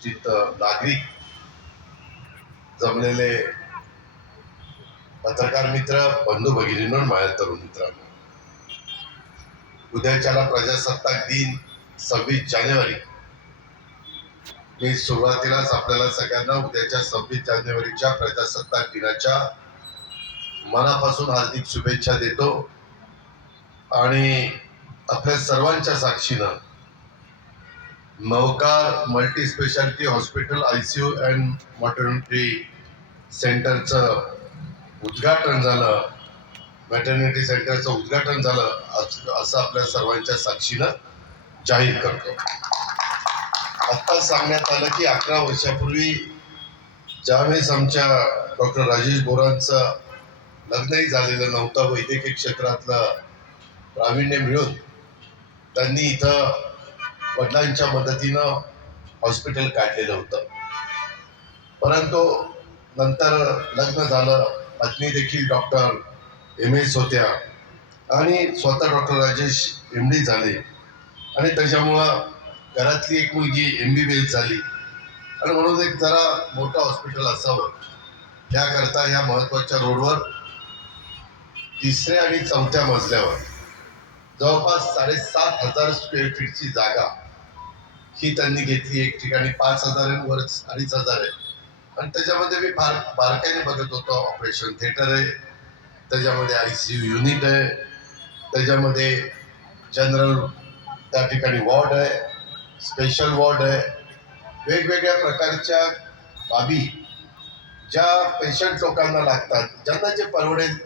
उपस्थित नागरिक, जमलेले पत्रकार मित्र, बंधू भगिनींनो, माझ्या तरुण मित्रांनो, उद्याच्याला प्रजासत्ताक दिन 26 जानेवारी. मी सुरुवातीलाच आपल्याला सगळ्यांना उद्याच्या 26 जानेवारीच्या प्रजासत्ताक दिनाच्या मनापासून हार्दिक शुभेच्छा देतो. आणि आपल्या सर्वांच्या साक्षीनं Navkar multi speciality hospital ICU and maternity सेंटरचं उद्घाटन झालं, मॅटर्निटी सेंटरचं उद्घाटन झालं असं आपल्या सर्वांच्या साक्षीनं जाहीर करतो. आत्ता सांगण्यात आलं की 11 वर्षापूर्वी ज्यावेळेस आमच्या डॉक्टर राजेश बोरांचं लग्नही झालेलं नव्हतं, वैद्यकीय क्षेत्रातलं प्रावीण्य मिळून त्यांनी इथं वडिलांच्या मदतीनं हॉस्पिटल काढलेलं होतं. परंतु नंतर लग्न झालं, पत्नी देखील डॉक्टर MS होत्या आणि स्वतः डॉक्टर राजेश MD झाले आणि त्याच्यामुळं घरातली एक मुलगी MBBS झाली आणि म्हणून एक जरा मोठं हॉस्पिटल असावं याकरता ह्या महत्वाच्या रोडवर 3ऱ्या आणि 4थ्या मजल्यावर जवळपास 7,500 स्क्वेअर फीटची जागा ही त्यांनी घेतली. एक ठिकाणी 5,000 वर 2,500 आहे आणि त्याच्यामध्ये मी फार बारकाईने बघत होतो. ऑपरेशन थिएटर आहे, त्याच्यामध्ये ICU युनिट आहे, त्याच्यामध्ये जनरल त्या ठिकाणी वॉर्ड आहे, स्पेशल वॉर्ड आहे, वेगवेगळ्या प्रकारच्या बाबी ज्या पेशंट लोकांना लागतात, ज्यांना जे परवडेल